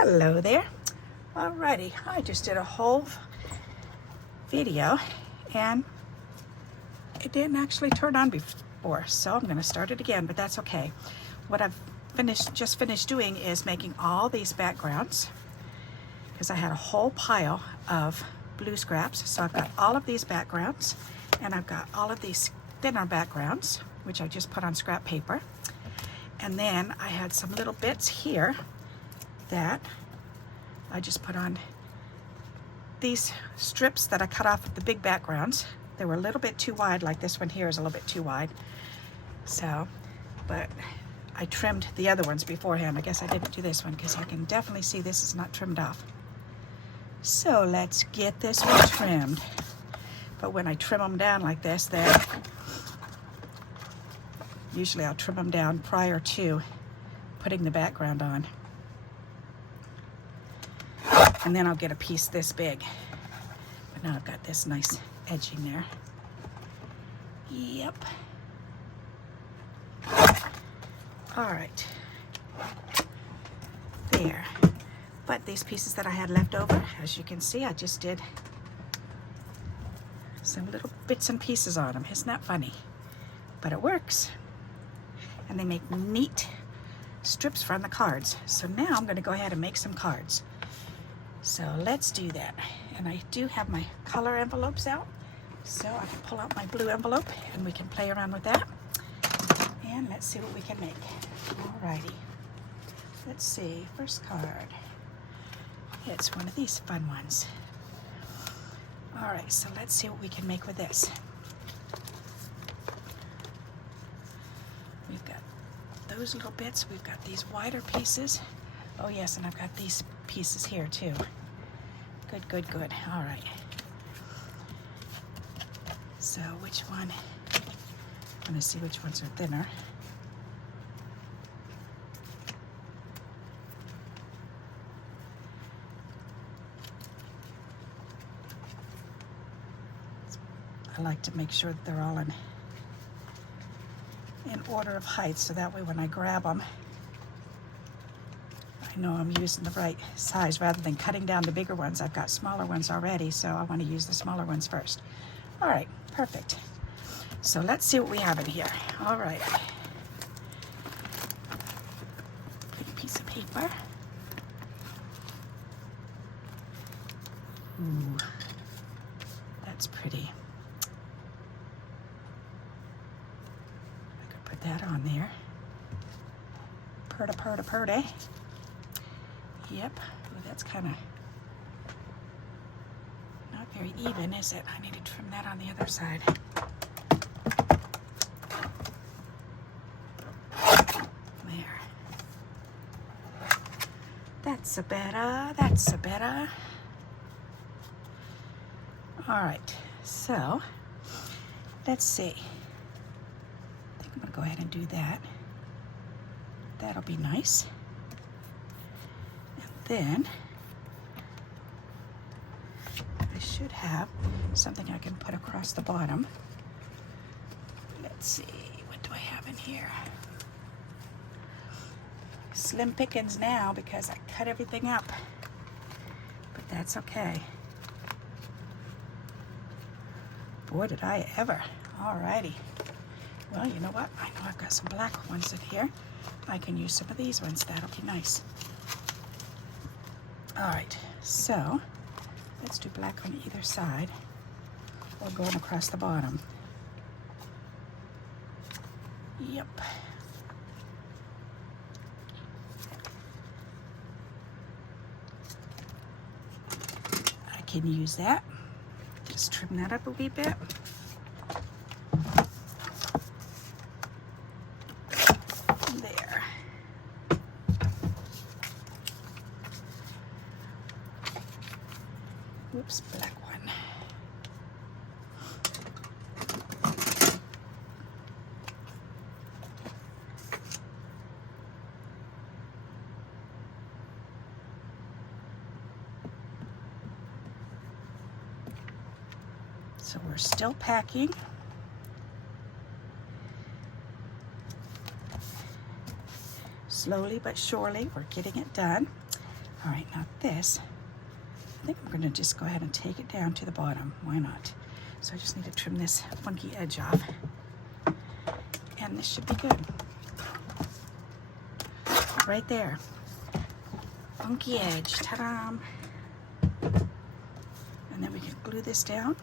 Hello there. Alrighty, I just did a whole video and it didn't actually turn on before, so I'm going to start it again, but that's okay. What I've just finished doing is making all these backgrounds because I had a whole pile of blue scraps. So I've got all of these backgrounds and I've got all of these thinner backgrounds, which I just put on scrap paper. And then I had some little bits here that I just put on these strips that I cut off of the big backgrounds. They were a little bit too wide, like this one here is a little bit too wide. So, but I trimmed the other ones beforehand. I guess I didn't do this one because I can definitely see this is not trimmed off. So let's get this one trimmed. But when I trim them down like this, then usually I'll trim them down prior to putting the background on. And then I'll get a piece this big. But now I've got this nice edging there. Yep. All right. There. But these pieces that I had left over, as you can see, I just did some little bits and pieces on them. Isn't that funny? But it works. And they make neat strips from the cards. So now I'm going to go ahead and make some cards. So let's do that. And I do have my color envelopes out, so I can pull out my blue envelope and we can play around with that. And let's see what we can make. Alrighty. Let's see, first card. It's one of these fun ones. Alright, so let's see what we can make with this. We've got those little bits. We've got these wider pieces. Oh yes, and I've got these pieces here too. Good, good, good. All right. So which one? I'm going to see which ones are thinner. I like to make sure that they're all in order of height, so that way when I grab them, I know I'm using the right size rather than cutting down the bigger ones. I've got smaller ones already, so I want to use the smaller ones first. All right, perfect. So let's see what we have in here. All right. Big piece of paper. Ooh, that's pretty. I could put that on there. Purta, purta, purta. Yep, well, that's kind of not very even, is it? I need to trim that on the other side. There. That's a better, that's a better. All right, so let's see. I think I'm gonna go ahead and do that. That'll be nice. Then I should have something I can put across the bottom. Let's see, what do I have in here? Slim pickings now because I cut everything up, but that's okay. Boy, did I ever. Alrighty. Well, you know what? I know I've got some black ones in here. I can use some of these ones. That'll be nice. All right, so let's do black on either side or going across the bottom. Yep. I can use that. Just trim that up a wee bit. There. Oops, black one. So we're still packing. Slowly but surely, we're getting it done. All right, now this, I think I'm gonna just go ahead and take it down to the bottom. Why not? So I just need to trim this funky edge off. And this should be good. Right there. Funky edge, ta-da! And then we can glue this down.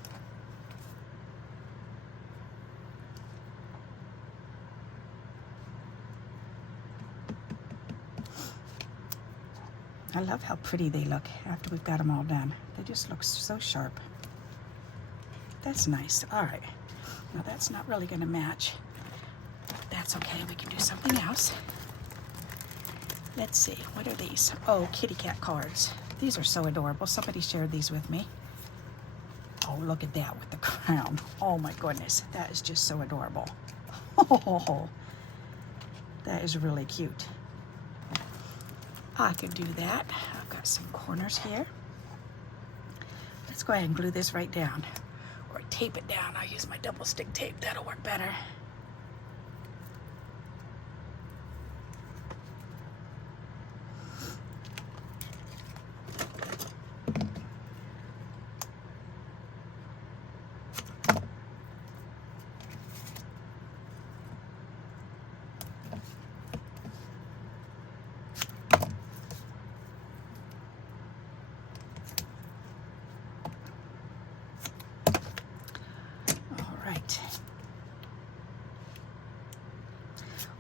I love how pretty they look after we've got them all done. They just look so sharp. That's nice. All right. Now that's not really going to match. That's okay. We can do something else. Let's see. What are these? Oh, kitty cat cards. These are so adorable. Somebody shared these with me. Oh, look at that with the crown. Oh my goodness. That is just so adorable. Oh, that is really cute. I can do that. I've got some corners here. Let's go ahead and glue this right down. Or tape it down. I'll use my double stick tape. That'll work better.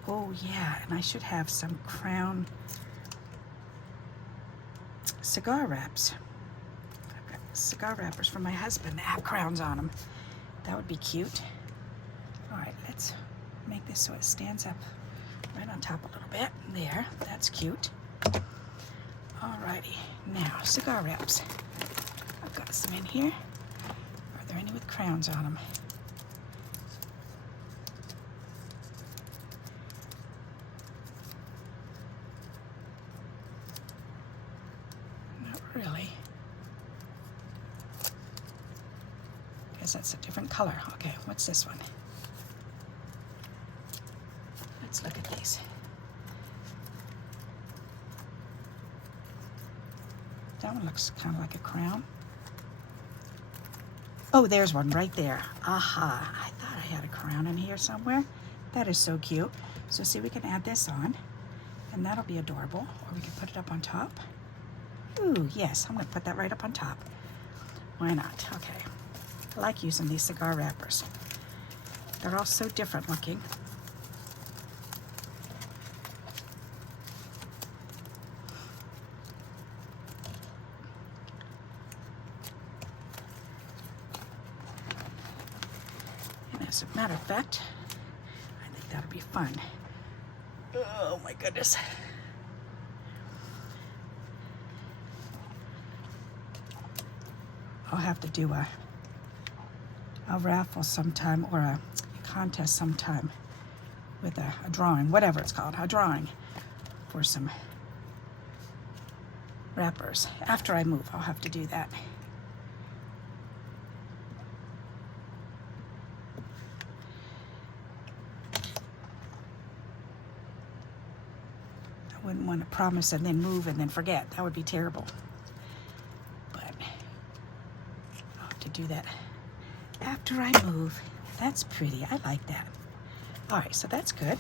Oh yeah, and I should have some crown cigar wraps. I've got cigar wrappers from my husband that have crowns on them. That would be cute. All right, let's make this so it stands up right on top a little bit. There, that's cute. Alrighty, now cigar wraps. I've got some in here. Are there any with crowns on them? Really? Guess that's a different color. Okay, what's this one? Let's look at these. That one looks kind of like a crown. Oh, there's one right there. Aha, I thought I had a crown in here somewhere. That is so cute. So see, we can add this on, and that'll be adorable. Or we can put it up on top. Ooh, yes, I'm gonna put that right up on top. Why not? Okay. I like using these cigar wrappers. They're all so different looking. And as a matter of fact, I think that'll be fun. Oh my goodness. I'll have to do a raffle sometime, or a contest sometime with a drawing, whatever it's called, a drawing for some wrappers. After I move, I'll have to do that. I wouldn't want to promise and then move and then forget. That would be terrible. Do that after I move. That's pretty. I like that. All right, so that's good.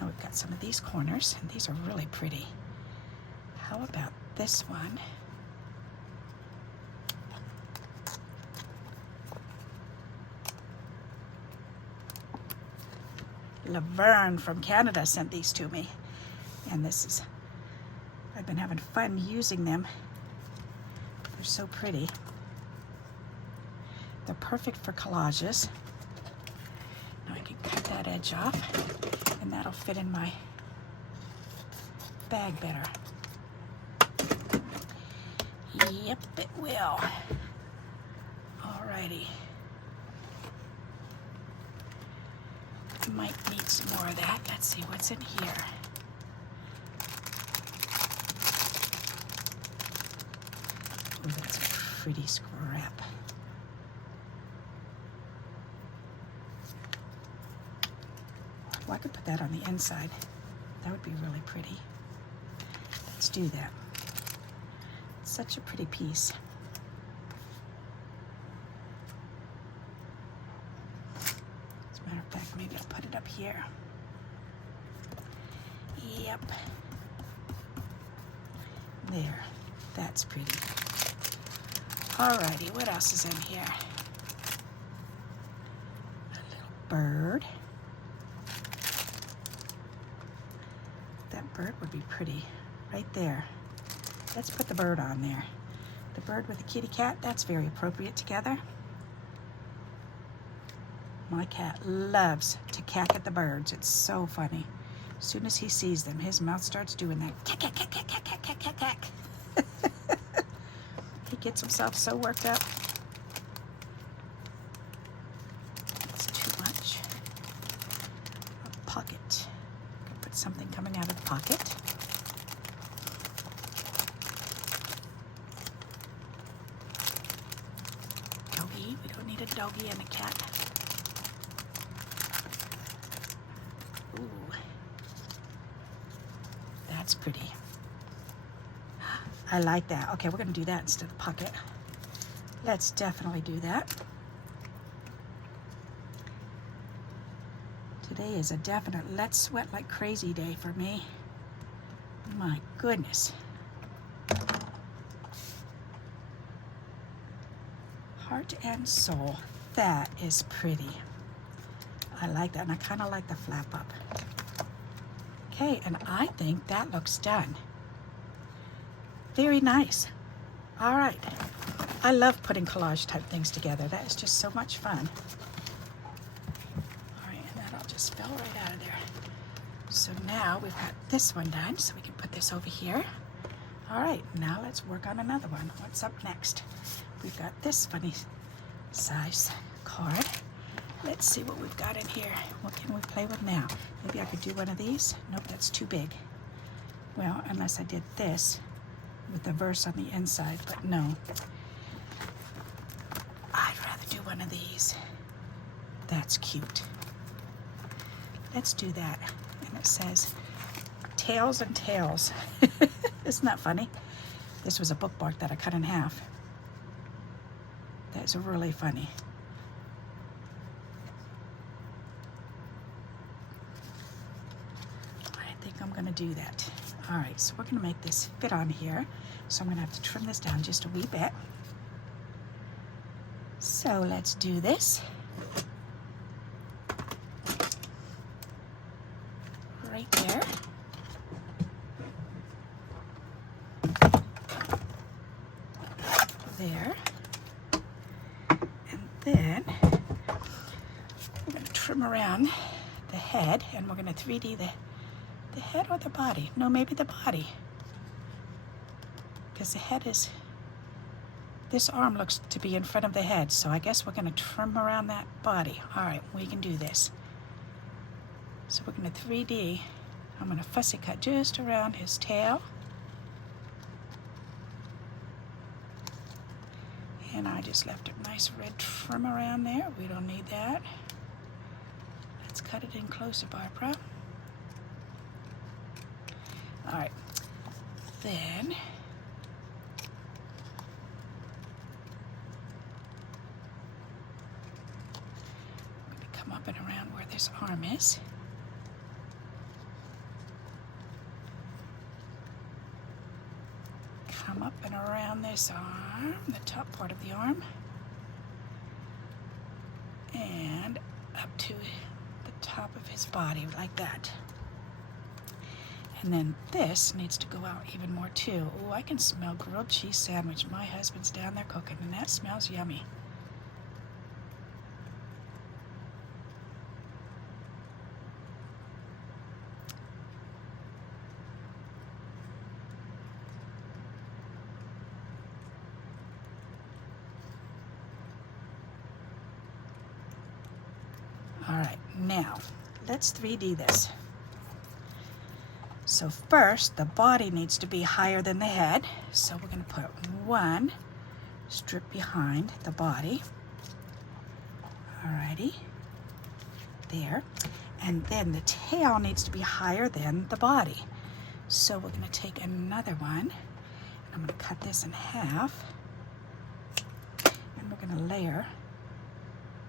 Now we've got some of these corners, and these are really pretty. How about this one? Laverne from Canada sent these to me, and this is, I've been having fun using them. They're so pretty. They're perfect for collages. Now I can cut that edge off, and that'll fit in my bag better. Yep, it will. Alrighty. I might need some more of that. Let's see what's in here. Oh, that's a pretty scrap. Well, I could put that on the inside. That would be really pretty. Let's do that. Such a pretty piece. As a matter of fact, maybe I'll put it up here. Yep. There. That's pretty. Alrighty, what else is in here? A little bird. That bird would be pretty right there. Let's put the bird on there. The bird with the kitty cat, that's very appropriate together. My cat loves to cack at the birds. It's so funny. As soon as he sees them, his mouth starts doing that cack, cack, cack, cack, cack, cack, cack, cack. He gets himself so worked up. That's too much. A pocket. Put something coming out of the pocket. Doggy. We don't need a doggy and a cat. Ooh. That's pretty. I like that. Okay, we're going to do that instead of pocket. Let's definitely do that. Today is a definite let's sweat like crazy day for me. My goodness. Heart and soul. That is pretty. I like that, and I kind of like the flap up. Okay, and I think that looks done. Very nice. All right. I love putting collage type things together. That is just so much fun. All right, and that'll just fell right out of there. So now we've got this one done, so we can put this over here. All right, now let's work on another one. What's up next? We've got this funny size card. Let's see what we've got in here. What can we play with now? Maybe I could do one of these. Nope, that's too big. Well, unless I did this with the verse on the inside, but no. I'd rather do one of these. That's cute. Let's do that. And it says, Tails and Tails. Isn't that funny? This was a bookmark that I cut in half. That's really funny. I think I'm gonna do that. All right, so we're gonna make this fit on here. So I'm gonna have to trim this down just a wee bit. So let's do this. Right there. There. And then we're gonna trim around the head, and we're gonna 3D the head or the body? No, maybe the body. Because the head is, this arm looks to be in front of the head, so I guess we're going to trim around that body. All right, we can do this. So we're going to 3D. I'm going to fussy cut just around his tail. And I just left a nice red trim around there. We don't need that. Let's cut it in closer, Barbara. All right, then I'm going to come up and around where this arm is. Come up and around this arm, the top part of the arm, and up to the top of his body like that. And then this needs to go out even more too. Oh, I can smell grilled cheese sandwich. My husband's down there cooking, and that smells yummy. All right, now let's 3D this. So first, the body needs to be higher than the head. So we're going to put one strip behind the body. Alrighty, there. And then the tail needs to be higher than the body. So we're going to take another one. And I'm going to cut this in half, and we're going to layer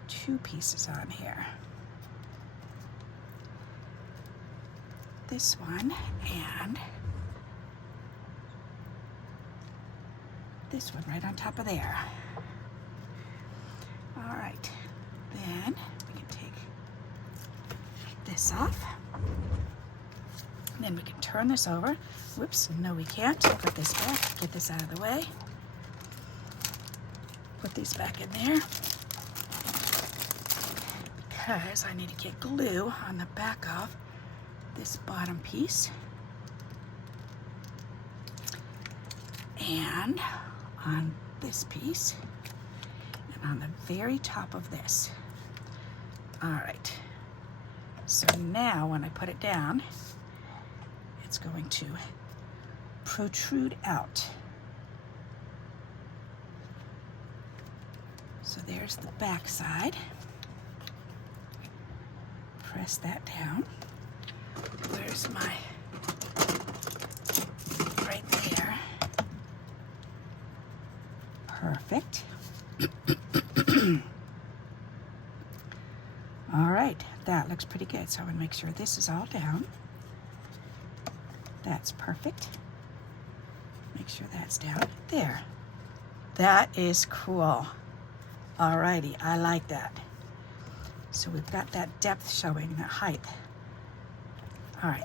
2 pieces on here. This one and this one right on top of there. All right, then we can take this off. And then we can turn this over. Whoops, no we can't. Put this back, get this out of the way. Put these back in there. Because I need to get glue on the back of this bottom piece. And on this piece. And on the very top of this. All right. So now when I put it down, it's going to protrude out. So there's the back side. Press that down. Where's my, right there. Perfect. All right, that looks pretty good. So I'm gonna make sure this is all down. That's perfect. Make sure that's down. There. That is cool. Alrighty, I like that. So we've got that depth showing, that height. All right.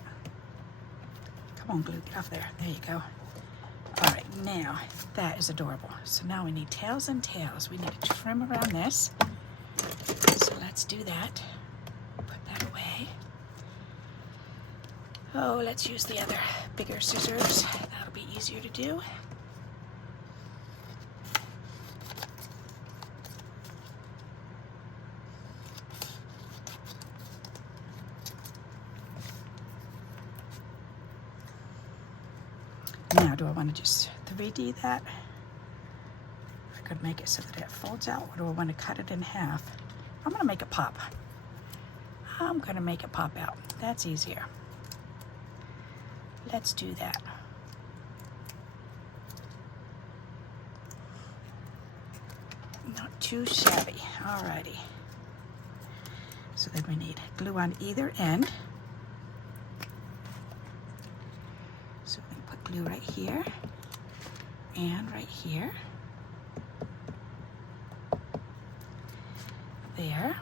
Come on, glue, get off there. There you go. All right, now that is adorable. So now we need tails and tails. We need to trim around this. So let's do that. Put that away. Oh, let's use the other bigger scissors. That'll be easier to do. Now, do I want to just 3D that? I could make it so that it folds out, or do I want to cut it in half? I'm going to make it pop. I'm going to make it pop out. That's easier. Let's do that. Not too shabby. Alrighty. So then we need glue on either end. So we can put glue right here and right here. There.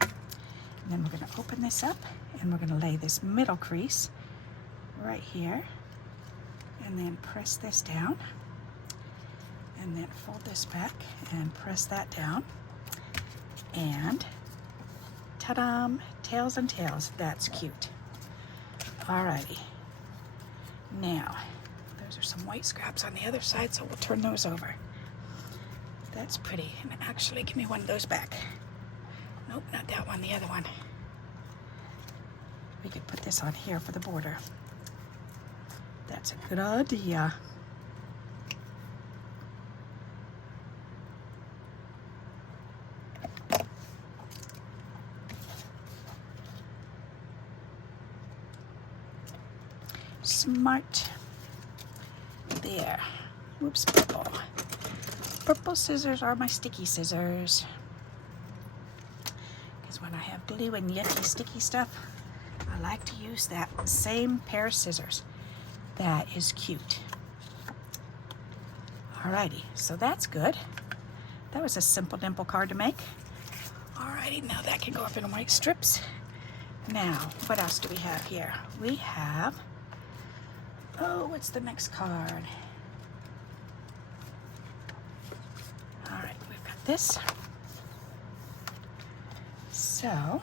And then we're going to open this up and we're going to lay this middle crease right here, and then press this down, and then fold this back and press that down, and ta-da, tails and tails. That's cute. Alrighty. Now, those are some white scraps on the other side, so we'll turn those over. That's pretty. And actually, give me one of those back. Nope, not that one, the other one. We could put this on here for the border. That's a good idea. Smart. There. Whoops, purple. Purple scissors are my sticky scissors. Because when I have glue and yucky sticky stuff, I like to use that same pair of scissors. That is cute. Alrighty, so that's good. That was a simple dimple card to make. Alrighty, now that can go up in white strips. Now, what else do we have here? We have, oh, what's the next card? Alright, we've got this. So,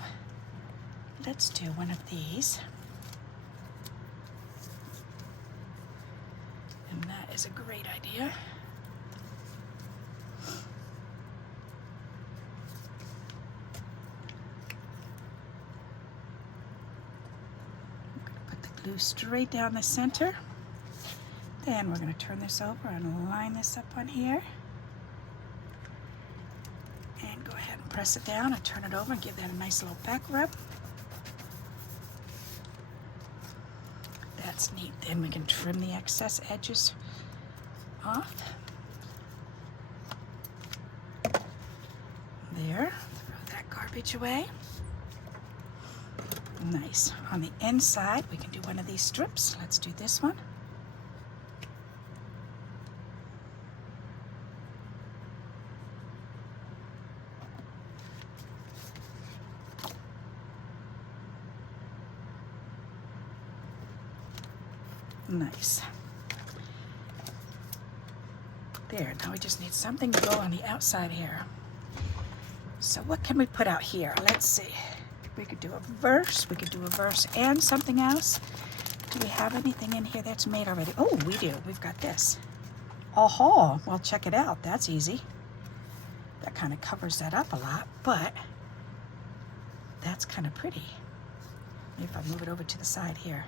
let's do one of these. And that is a great idea. Put the glue straight down the center. Then we're going to turn this over and line this up on here. And go ahead and press it down and turn it over and give that a nice little back rub. That's neat. Then we can trim the excess edges off. There, throw that garbage away. Nice. On the inside, we can do one of these strips. Let's do this one. Nice. There, now we just need something to go on the outside here. So what can we put out here? Let's see. We could do a verse. We could do a verse and something else. Do we have anything in here that's made already? Oh, we do. We've got this. Oh, well, check it out. That's easy. That kind of covers that up a lot, but that's kind of pretty. Maybe if I move it over to the side here.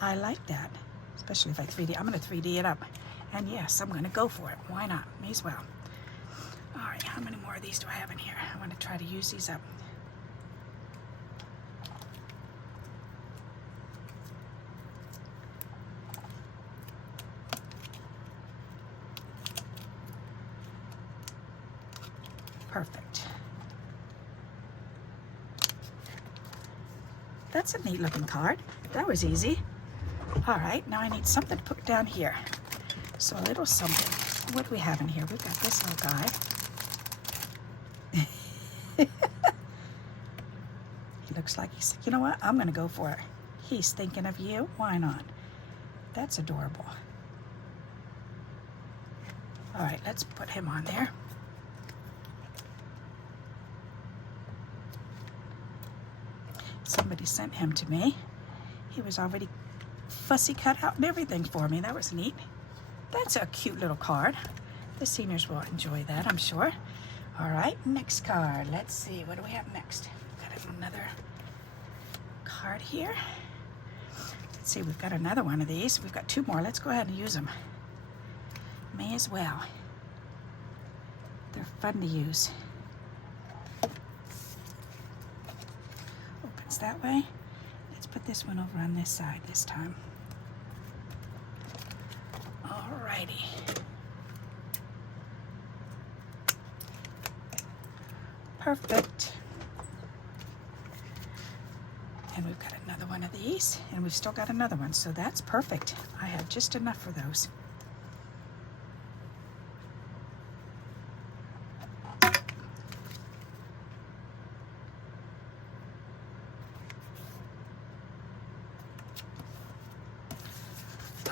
I like that, especially if I 3D. I'm going to 3D it up. And yes, I'm going to go for it. Why not? May as well. All right, how many more of these do I have in here? I want to try to use these up. Perfect. That's a neat looking card. That was easy. All right, now I need something to put down here. So a little something. What do we have in here? We've got this little guy. He looks like he's, you know what? I'm going to go for it. He's thinking of you. Why not? That's adorable. All right, let's put him on there. Somebody sent him to me. He was already fussy cut out and everything for me. That was neat. That's a cute little card. The seniors will enjoy that, I'm sure. All right, next card. Let's see, what do we have next? Got another card here. Let's see, we've got another one of these. We've got two more. Let's go ahead and use them. May as well. They're fun to use. Opens that way. Let's put this one over on this side this time. Alrighty. Perfect. And we've got another one of these, and we've still got another one, so that's perfect. I have just enough for those.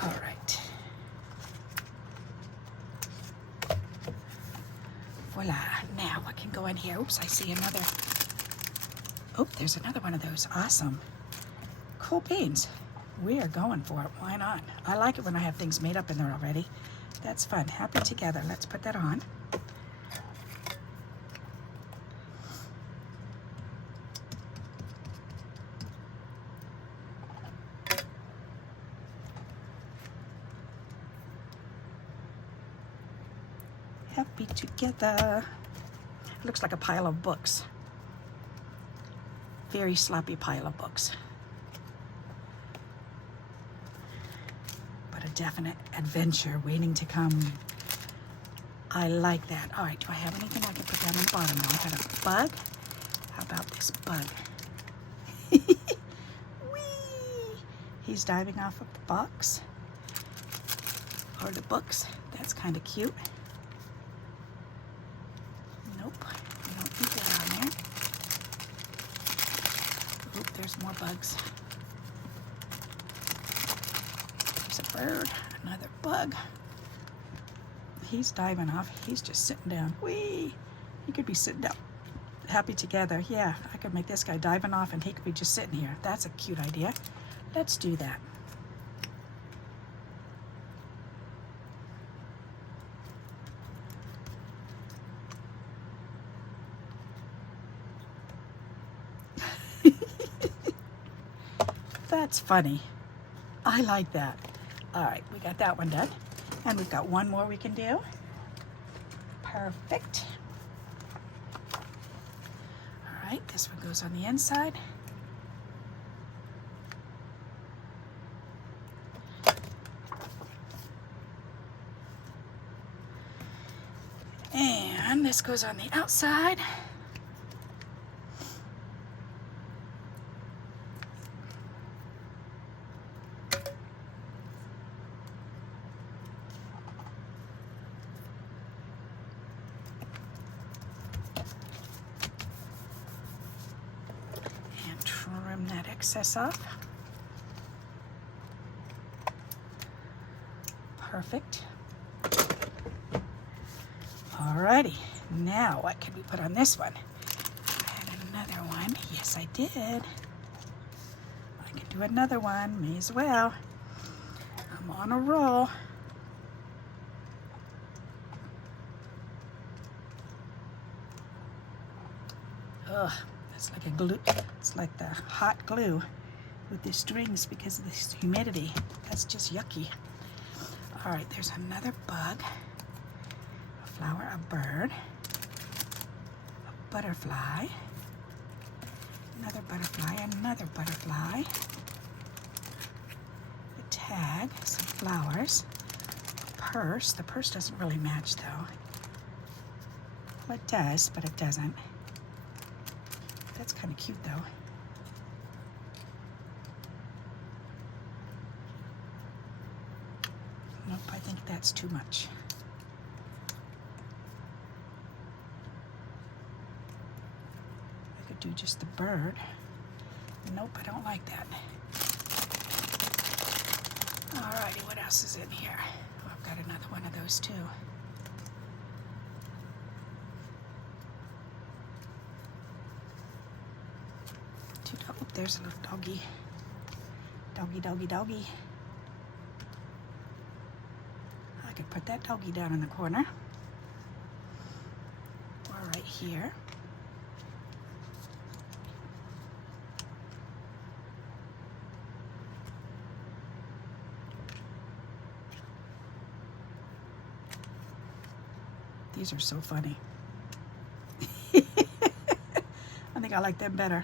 All right. Voila. Now what can go in here? Oops, I see another. Oh, there's another one of those. Awesome. Cool beans. We are going for it. Why not? I like it when I have things made up in there already. That's fun. Happy together. Let's put that on. Happy together. Looks like a pile of books. Very sloppy pile of books. But a definite adventure waiting to come. I like that. All right, do I have anything I can put down on the bottom? No, I got a bug. How about this bug? Whee! He's diving off of the box. Or the books. That's kind of cute. Nope, we don't need that on there. Oop, there's more bugs. There's a bird, another bug. He's diving off. He's just sitting down. Whee! He could be sitting down. Happy together. Yeah, I could make this guy diving off and he could be just sitting here. That's a cute idea. Let's do that. That's funny. I like that. All right, we got that one done. And we've got one more we can do. Perfect. All right, this one goes on the inside. And this goes on the outside. And trim that excess off. Perfect. Alrighty, now what can we put on this one? I had another one. Yes, I did. I can do another one. May as well. I'm on a roll. Ugh, that's like a glue. It's like the hot glue with the strings because of this humidity. That's just yucky. All right, there's another bug. Flower, a bird, a butterfly, another butterfly, another butterfly, a tag, some flowers, a purse. The purse doesn't really match though. Well, it does, but it doesn't. That's kind of cute though. Nope, I think that's too much. Do just the bird. Nope, I don't like that. Alrighty, what else is in here? Oh, I've got another one of those too. Oh, there's a little doggy. Doggy, doggy, doggy. I could put that doggy down in the corner. Or right here. These are so funny. I think I like them better.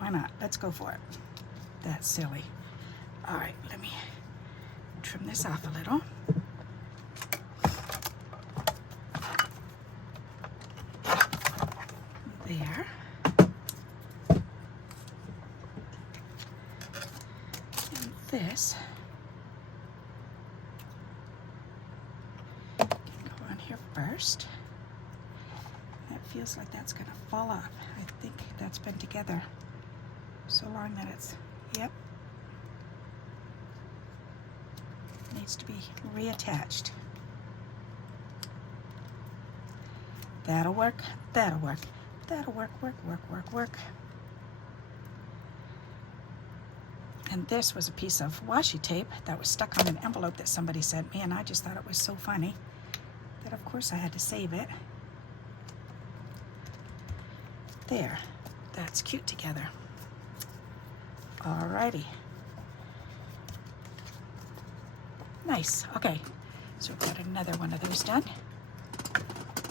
Why not? Let's go for it. That's silly. All right, let me trim this off a little. There. And this. First. That feels like that's gonna fall off. I think that's been together so long that it's, yep. Needs to be reattached. That'll work, that'll work, that'll work, work. And this was a piece of washi tape that was stuck on an envelope that somebody sent me, and I just thought it was so funny that of course I had to save it. There, that's cute together. Alrighty. Nice, okay. So we've got another one of those done.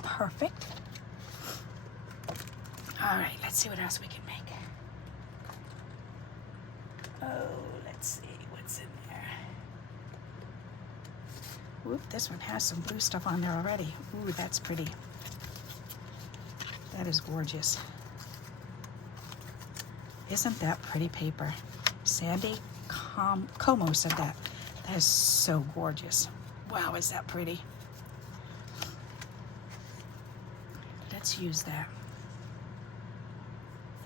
Perfect. Alright, let's see what else we can make. Oh, let's see what's in there. Whoop, this one has some blue stuff on there already. Ooh, that's pretty. That is gorgeous. Isn't that pretty paper? Sandy Como said that. That is so gorgeous. Wow, is that pretty? Let's use that.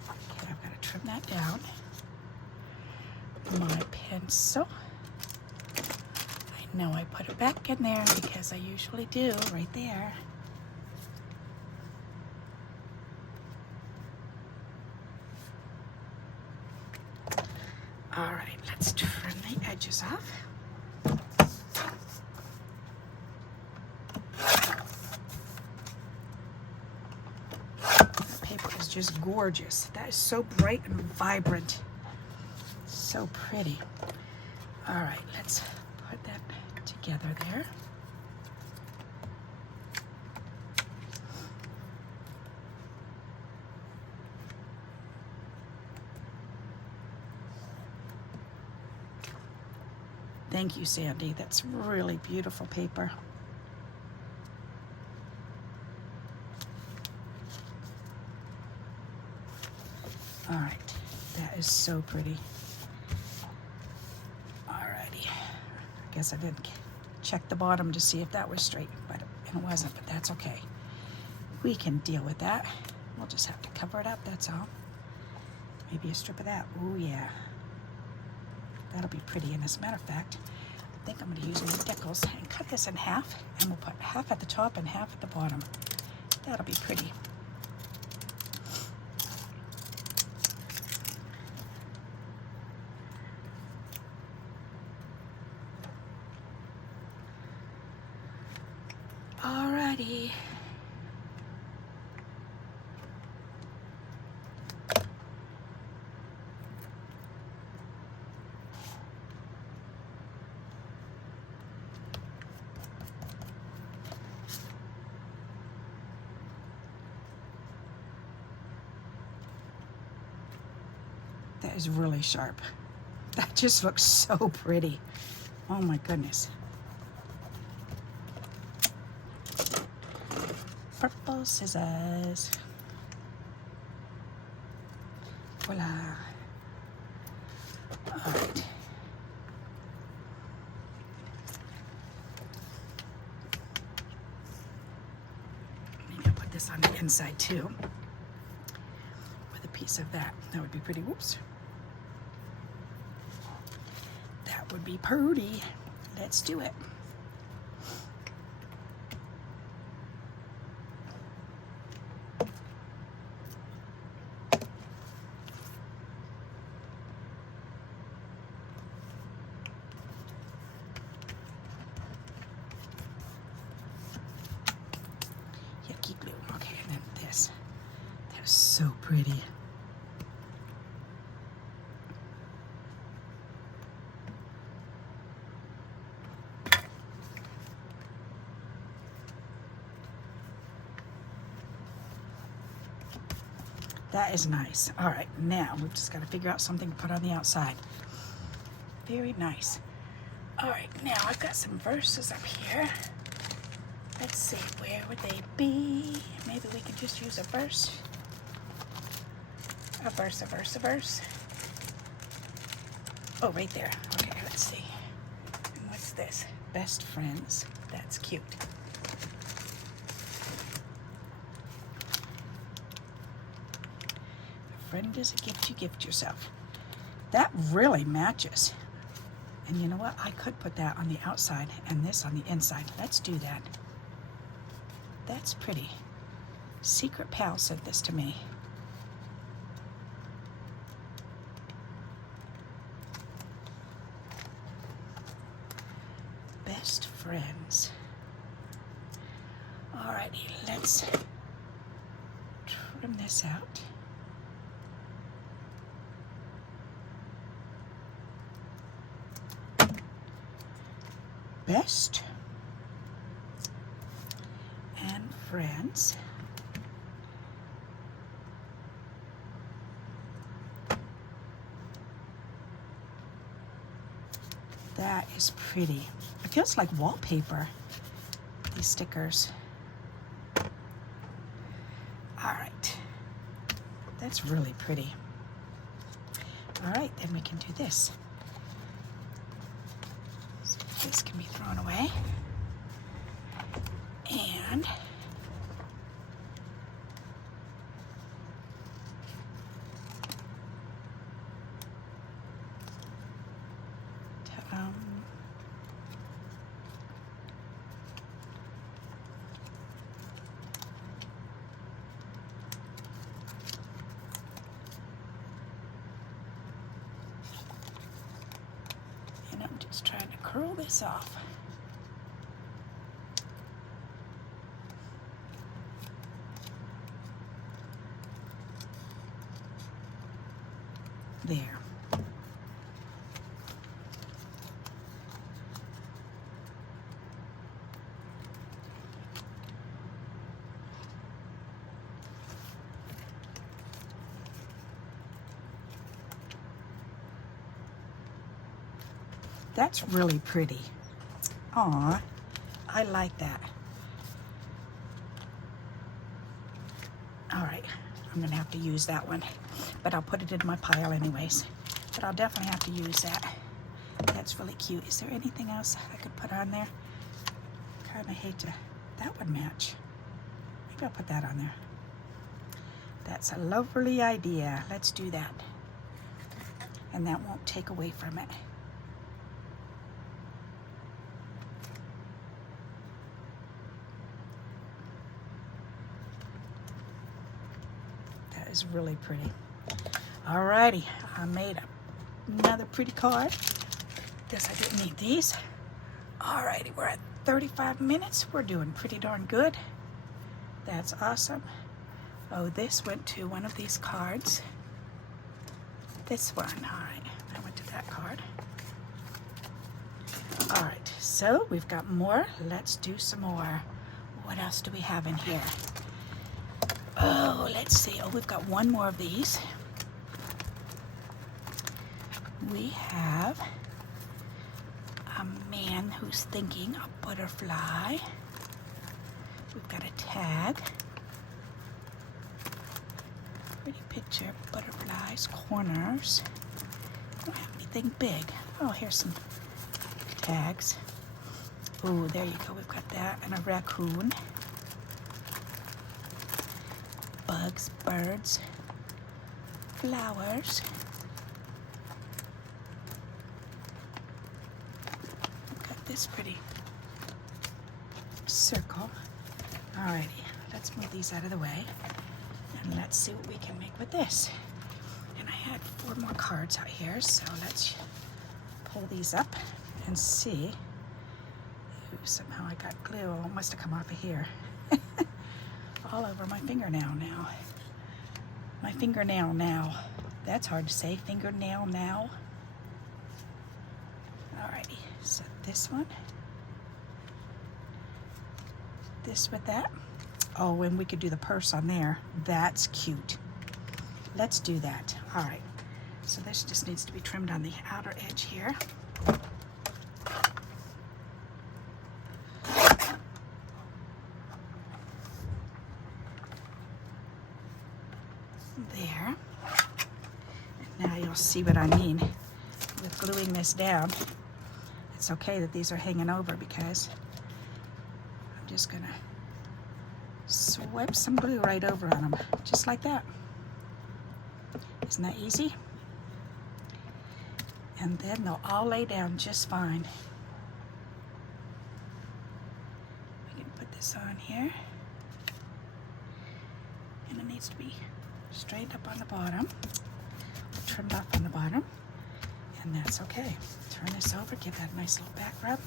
Okay, I've got to trim that down. My pencil. I know I put it back in there because I usually do, right there. All right, let's trim the edges off. That paper is just gorgeous. That is so bright and vibrant. So pretty. All right, let's put that together there. Thank you, Sandy. That's really beautiful paper. is so pretty. Alrighty. I guess I didn't check the bottom to see if that was straight, but it wasn't, but that's okay. We can deal with that. We'll just have to cover it up, that's all. Maybe a strip of that. Oh yeah. That'll be pretty. And as a matter of fact, I think I'm going to use my decals and cut this in half, and we'll put half at the top and half at the bottom. That'll be pretty. Alrighty. That is really sharp. That just looks so pretty. Oh my goodness. Purple scissors. Voila. All right. Maybe I'll put this on the inside too. With a piece of that. That would be pretty. Whoops. That would be pretty. Let's do it. Yucky glue. Okay, and then this. That is so pretty. That is nice. All right, now we've just got to figure out something to put on the outside. Very nice. All right, now I've got some verses up here. Let's see, where would they be? Maybe we could just use a verse. A verse, a verse, a verse. Oh, right there. Okay, let's see. And what's this? Best friends. That's cute. Friend is a gift you gift yourself. That really matches. And you know what? I could put that on the outside and this on the inside. Let's do that. That's pretty. Secret Pal sent this to me. Best friends. Alrighty, let's trim this out. Best and friends. That is pretty. It feels like wallpaper, these stickers. All right, that's really pretty. All right, then we can do this. This can be thrown away. And I'm just trying to curl this off. There. That's really pretty. Aw, I like that. All right, I'm gonna have to use that one. but I'll put it in my pile anyways. But I'll definitely have to use that. That's really cute. Is there anything else I could put on there? Kind of hate to, that would match. Maybe I'll put that on there. That's a lovely idea. Let's do that. And that won't take away from it. That is really pretty. Alrighty, I made another pretty card. Guess I didn't need these. Alrighty, we're at 35 minutes. We're doing pretty darn good. That's awesome. Oh, this went to one of these cards. This one, alright, I went to that card. Alright, so we've got more. Let's do some more. What else do we have in here? Oh, let's see. Oh, we've got one more of these. We have a man who's thinking a butterfly. We've got a tag. Pretty picture, butterflies, corners. Don't have anything big. Oh, here's some tags. Oh, there you go. We've got that and a raccoon. Bugs, birds, flowers. We've got this pretty circle. Alrighty, let's move these out of the way. And let's see what we can make with this. And I had 4 more cards out here, so let's pull these up and see. Ooh, somehow I got glue. Oh, it must have come off of here. All over my fingernail now. My fingernail now. That's hard to say. Fingernail now. Alrighty, so this one. This with that. Oh, and we could do the purse on there. That's cute. Let's do that. All right. So this just needs to be trimmed on the outer edge here. There. And now you'll see what I mean with gluing this down. It's okay that these are hanging over because I'm just gonna swipe some glue right over on them, just like that. Isn't that easy? And then they'll all lay down just fine. We can put this on here. And it needs to be straightened up on the bottom, trimmed off on the bottom, and that's okay. Turn this over, give that a nice little back rub.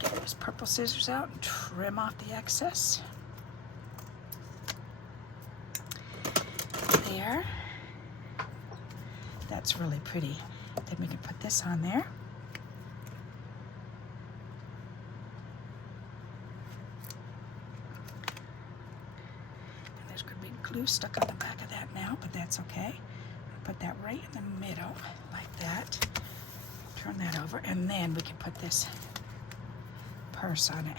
Get those purple scissors out and trim off the excess. There. That's really pretty. Then we can put this on there. And there's going to be glue stuck on the back of that now, but that's okay. Put that right in the middle, like that. Turn that over, and then we can put this purse on it.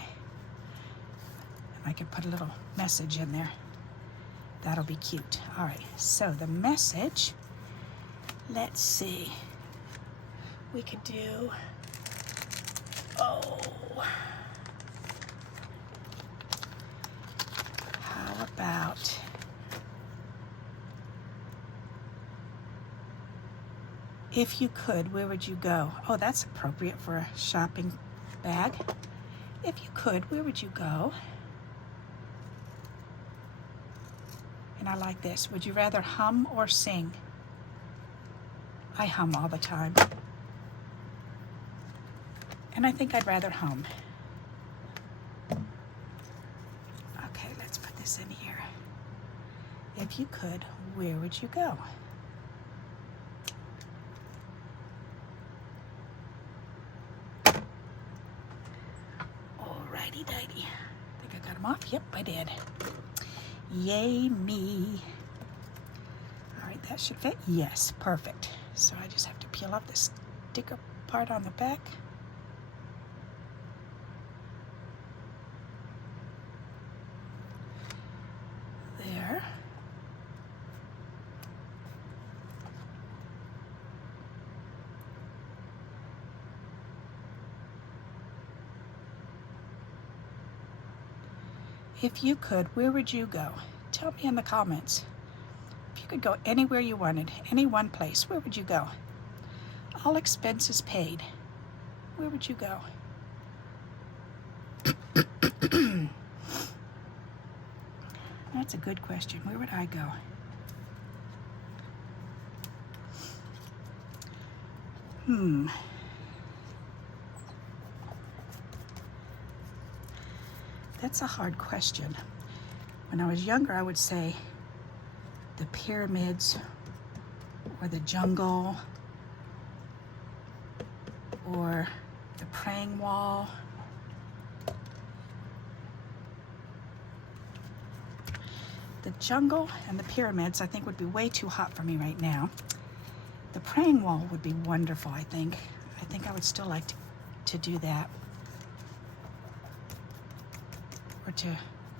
And I can put a little message in there. That'll be cute. All right, so the message, let's see. We could do, oh, how about, if you could, where would you go? Oh, that's appropriate for a shopping bag. If you could, where would you go? And I like this. Would you rather hum or sing? I hum all the time. And I think I'd rather hum. Okay, let's put this in here. If you could, where would you go? Alrighty dighty. Think I got them off? Yep, I did. Yay me. All right, that should fit. Yes, perfect. So I just have to peel off the sticker part on the back. There. if you could, where would you go? Tell me in the comments. If you could go anywhere you wanted, any one place, where would you go? All expenses paid. Where would you go? That's a good question. Where would I go? That's a hard question. When I was younger, I would say the pyramids or the jungle or the praying wall. The jungle and the pyramids, I think, would be way too hot for me right now. The praying wall would be wonderful, I think. I think I would still like to do that.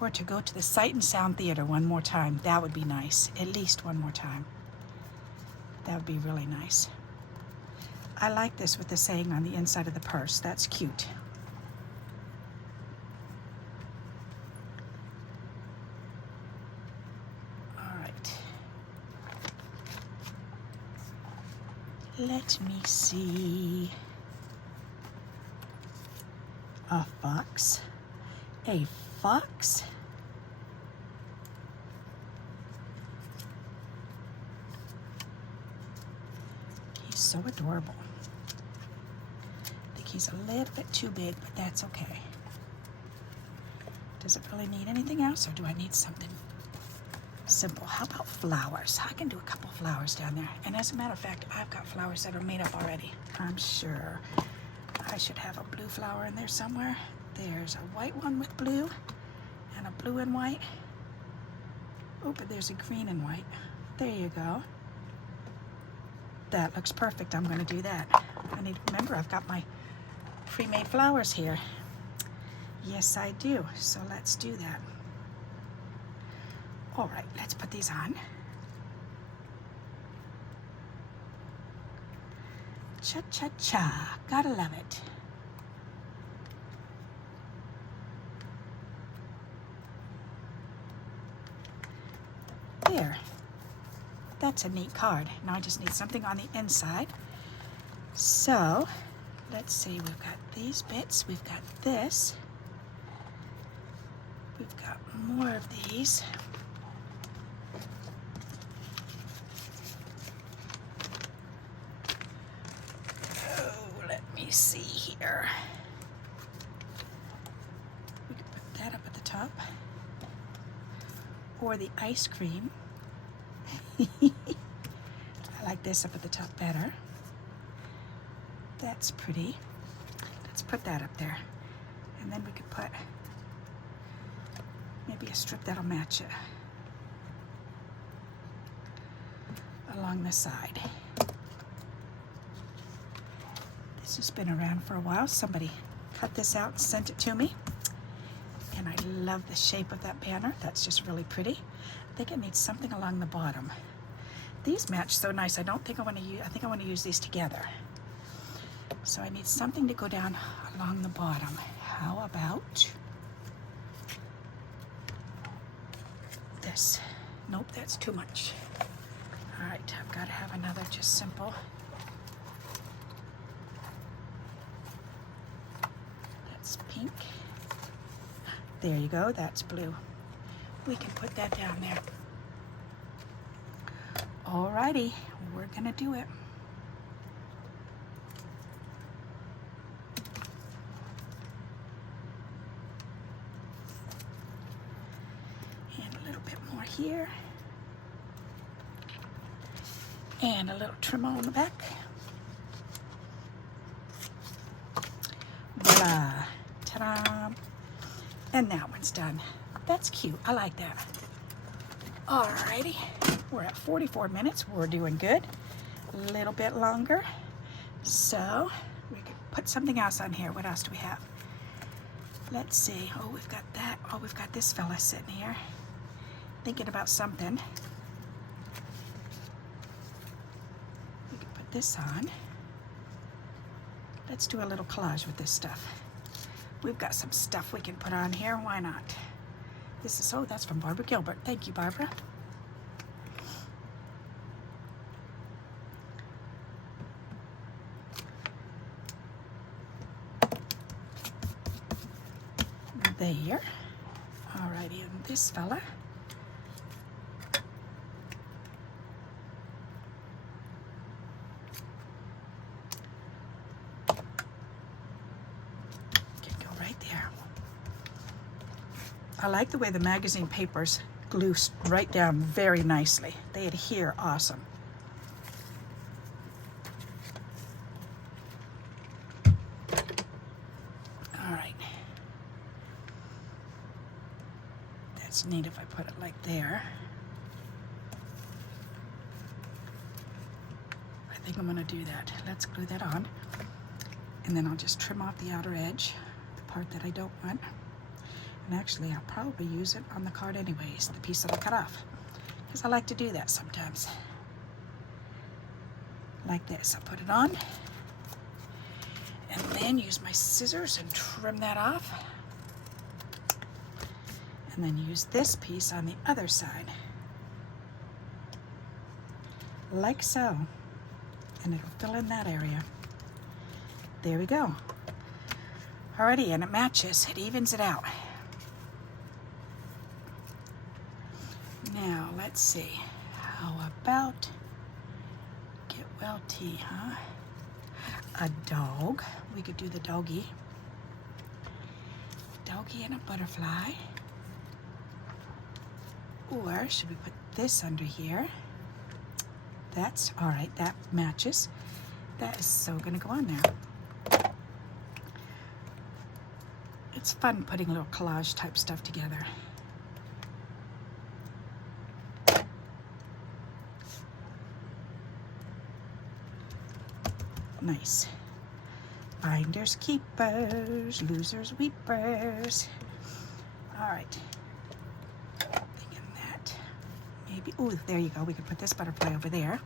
Or to go to the Sight and Sound Theater one more time. That would be nice. At least one more time. That would be really nice. I like this with the saying on the inside of the purse. That's cute. All right. Let me see. A fox. A fox. He's so adorable. I think he's a little bit too big, but that's okay. Does it really need anything else, or do I need something simple? How about flowers? I can do a couple flowers down there. And as a matter of fact, I've got flowers that are made up already. I'm sure I should have a blue flower in there somewhere. There's a white one with blue and a blue and white. Oh, but there's a green and white. There you go. That looks perfect. I'm going to do that. I need to remember I've got my pre-made flowers here. Yes, I do. So let's do that. All right, let's put these on. Cha-cha-cha. Gotta love it. There. That's a neat card. Now I just need something on the inside. So, let's see. We've got these bits. We've got this. We've got more of these. Oh, let me see here. We can put that up at the top. Or the ice cream. I like this up at the top better. That's pretty. Let's put that up there. And then we could put maybe a strip that'll match it along the side. This has been around for a while. Somebody cut this out and sent it to me. And I love the shape of that banner. That's just really pretty. I think it needs something along the bottom. These match so nice. I think I want to use these together. So I need something to go down along the bottom. How about this? Nope, that's too much. All right, I've got to have another just simple. That's pink. There you go, that's blue. We can put that down there. Alrighty, we're gonna do it. And a little bit more here. And a little trim on the back. Voila, ta-da. And that one's done. That's cute, I like that. Alrighty, we're at 44 minutes, we're doing good. A little bit longer. So, we could put something else on here. What else do we have? Let's see, oh, we've got that. Oh, we've got this fella sitting here, thinking about something. We could put this on. Let's do a little collage with this stuff. We've got some stuff we can put on here, why not? This is, oh, that's from Barbara Gilbert. Thank you, Barbara. There. Alrighty, and this fella. Can go right there. I like the way the magazine papers glue right down very nicely. They adhere awesome. Alright. That's neat if I put it like there. I think I'm going to do that. Let's glue that on. And then I'll just trim off the outer edge, the part that I don't want. And actually, I'll probably use it on the card anyways, the piece that I cut off. Because I like to do that sometimes. Like this. I'll put it on. And then use my scissors and trim that off. And then use this piece on the other side. Like so. And it'll fill in that area. There we go. Alrighty, and it matches. It evens it out. Now, let's see. How about get well tea, huh? A dog. We could do the doggy. Doggy and a butterfly. Or should we put this under here? That's all right. That matches. That is so going to go on there. It's fun putting little collage type stuff together. Nice. Finders keepers, losers weepers. All right. Thinking that maybe, oh, there you go. We could put this butterfly over there.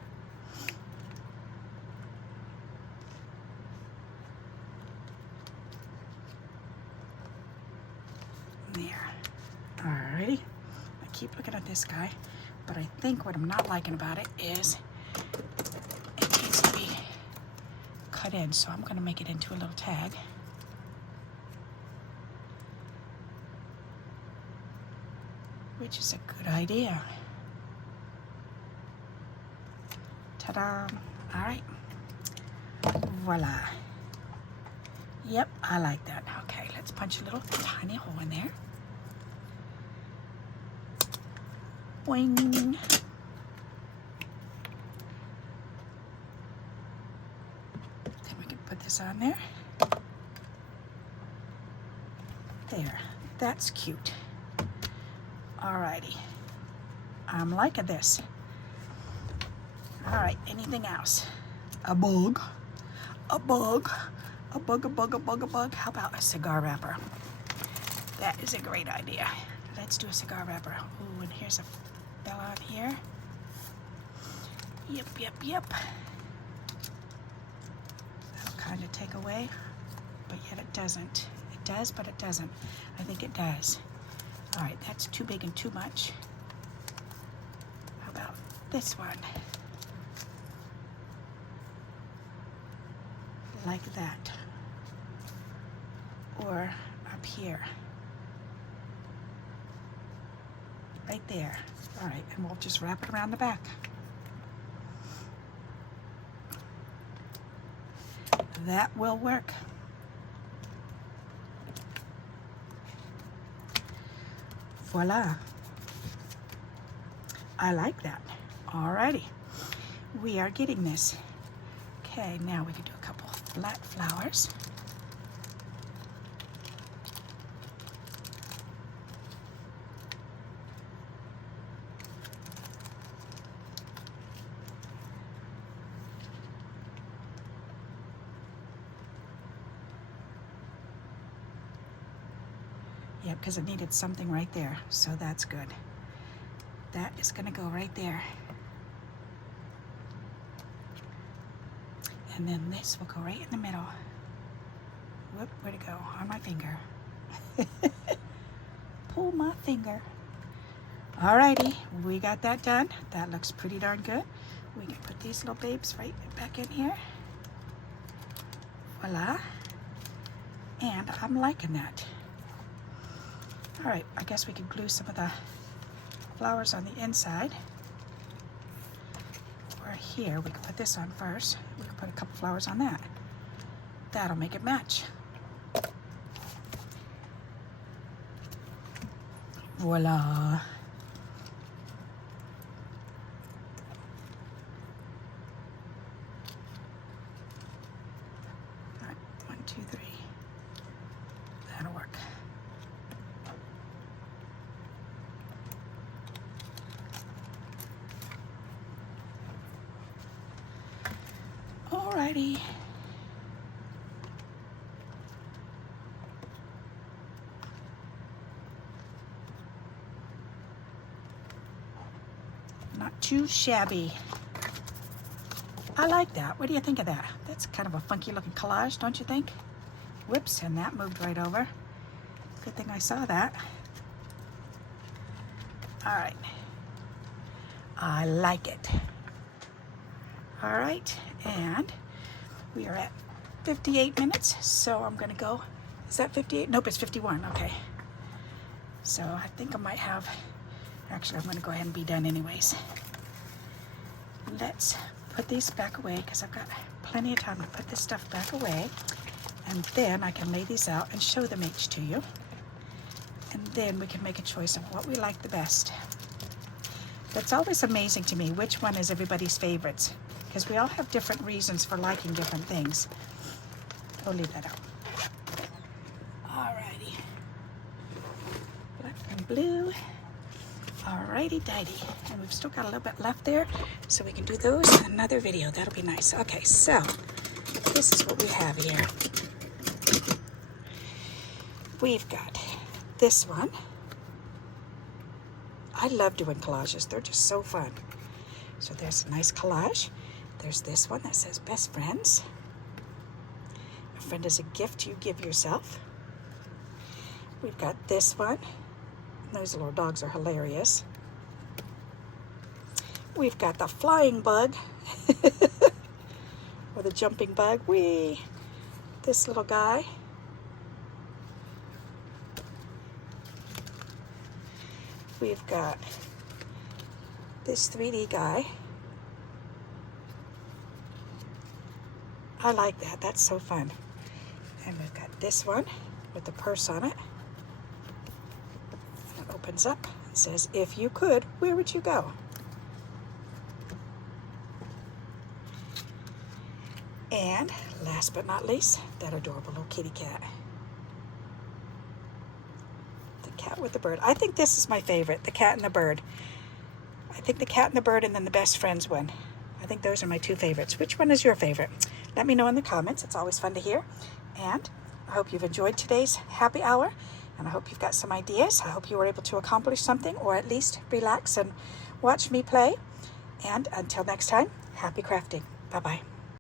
There. All righty. I keep looking at this guy, but I think what I'm not liking about it is it needs to be cut in, so I'm going to make it into a little tag. Which is a good idea. Ta-da! All right. Voila. Yep, I like that. Okay, let's punch a little tiny hole in there. Boing. Then we can put this on there. There. That's cute. Alrighty. I'm liking this. Alright, anything else? A bug. A bug. A bug, a bug, a bug, a bug. How about a cigar wrapper? That is a great idea. Let's do a cigar wrapper. Ooh, and here's a fella on here. Yep, yep, yep. That'll kind of take away, but yet it doesn't. It does, but it doesn't. I think it does. All right, that's too big and too much. How about this one? Like that. Or up here. Right there. All right, and we'll just wrap it around the back. That will work. Voila. I like that. Alrighty. We are getting this. Okay, now we can do a couple flat flowers. Yeah, because it needed something right there, so that's good. That is going to go right there. And then this will go right in the middle. Whoop, where'd it go? On my finger. pull my finger. Alrighty, we got that done. That looks pretty darn good. We can put these little babes right back in here. Voila. And I'm liking that. Alright, I guess we could glue some of the flowers on the inside. Or here, we can put this on first. We can put a couple flowers on that. That'll make it match. Voila. All right, 1, 2, 3. That'll work. Alrighty. Not too shabby. I like that. What do you think of that? That's kind of a funky looking collage, don't you think? Whoops, and that moved right over. Good thing I saw that. All right. I like it. All right, and we are at 58 minutes, so I'm gonna go, is that 58? Nope, it's 51, okay. So I think I might have, actually I'm gonna go ahead and be done anyways. Let's put these back away because I've got plenty of time to put this stuff back away, and then I can lay these out and show them each to you. And then we can make a choice of what we like the best. It's always amazing to me which one is everybody's favorites, because we all have different reasons for liking different things. I'll leave that out. Alrighty. Black and blue. Alrighty dighty. And we've still got a little bit left there, so we can do those in another video. That'll be nice. Okay, so this is what we have here. We've got this one. I love doing collages. They're just so fun. So there's a nice collage. There's this one that says best friends. A friend is a gift you give yourself. We've got this one. Those little dogs are hilarious. We've got the flying bug. Or the jumping bug. This little guy. We've got this 3D guy. I like that. That's so fun. And we've got this one with the purse on it. And it opens up and says, if you could, where would you go? And last but not least, that adorable little kitty cat. Cat with the bird. I think this is my favorite, the cat and the bird. I think the cat and the bird, and then the best friends one. I think those are my two favorites. Which one is your favorite? Let me know in the comments. It's always fun to hear. And I hope you've enjoyed today's happy hour, and I hope you've got some ideas. I hope you were able to accomplish something, or at least relax and watch me play. And until next time, happy crafting. Bye-bye.